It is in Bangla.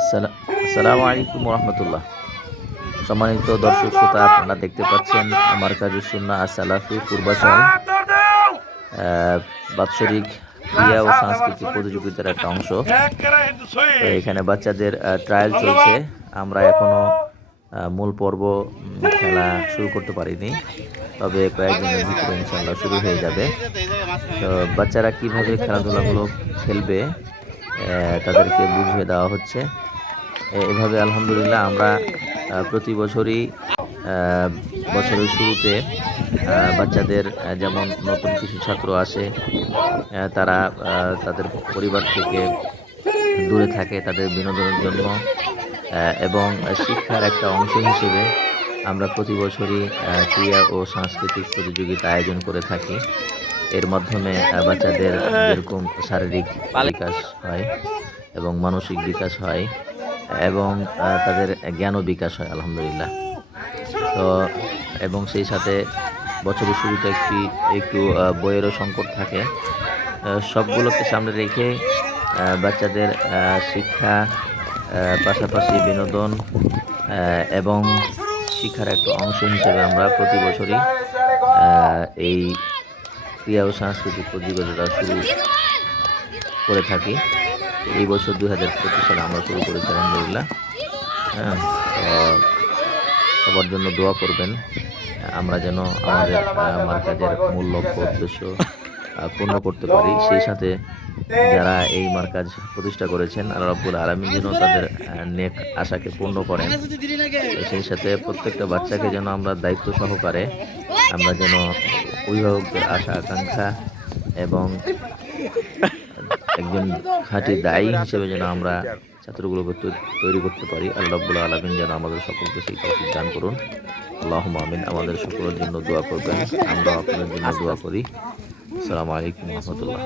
আসসালা- আসসালামু আলাইকুম রহমতুল্লাহ সম্মানিত দর্শক শ্রোতা, আপনারা দেখতে পাচ্ছেন আমার কাজু সুন্না আসালাফি পূর্বাচল। বাৎসরিক ক্রিয়া ও সাংস্কৃতিক প্রতিযোগিতার একটা অংশ। এখানে বাচ্চাদের ট্রায়াল চলছে। আমরা এখনও মূল পর্ব খেলা শুরু করতে পারিনি। তবে কয়েকদিনের ভিতরে ইনশাল্লাহ শুরু হয়ে যাবে। তো বাচ্চারা কীভাবে খেলাধুলাগুলো খেলবে তাদেরকে বুঝিয়ে দেওয়া হচ্ছে। এভাবে আলহামদুলিল্লাহ আমরা প্রতি বছরই বছরের শুরুতে বাচ্চাদের যেমন নতুন কিছু ছাত্র আসে তারা তাদের পরিবার থেকে দূরে থাকে তাদের বিনোদনের জন্য এবং শিক্ষার একটা অংশ হিসেবে আমরা প্রতি বছরই ক্রীড়া ও সাংস্কৃতিক প্রতিযোগিতা আয়োজন করে থাকি। এর মাধ্যমে বাচ্চাদের যেরকম শারীরিক বিকাশ হয় এবং মানসিক বিকাশ হয় এবং তাদের জ্ঞানও বিকাশ হয়, আলহামদুলিল্লাহ। তো, এবং সেই সাথে বছরের শুরুতে একটি, একটু বইয়েরও সংকট থাকে। সবগুলোকে সামনে রেখে বাচ্চাদের শিক্ষা পাশাপাশি বিনোদন এবং শিক্ষার একটা অংশ হিসেবে আমরা প্রতি বছরই এই ক্রিয়া ও সাংস্কৃতিক প্রতিযোগিতা শুরু করে থাকি। এই বছর দুই হাজার পঁচিশ সালে আমরা শুরু করেছি, আলহামদুলিল্লাহ। হ্যাঁ সবার জন্য দোয়া করবেন, আমরা যেন আমাদের মার্কাজের মূল লক্ষ্য, উদ্দেশ্য পূর্ণ করতে পারি। সেই সাথে যারা এই মার্কাজ প্রতিষ্ঠা করেছেন রাব্বুল আলমী যেন তাদের নেক আশাকে পূর্ণ করেন। সেই সাথে প্রত্যেকটা বাচ্চাকে যেন আমরা দায়িত্ব সহকারে আমরা যেন অভিভাবকদের আশা, আকাঙ্ক্ষা এবং একজন খাঁটি দায়ী হিসেবে যেন আমরা ছাত্রগুলোকে তৈরি করতে পারি। আল্লাহ রাব্বুল আলমিন যেন আমাদের সকলকে সেই তৌফিক দান করুন। আল্লাহ আমিন। আমাদের সকলের জন্য দোয়া করবেন। আমরা আপনাদের জন্য দোয়া করি। আসসালামু আলাইকুম রহমতুল্লাহ।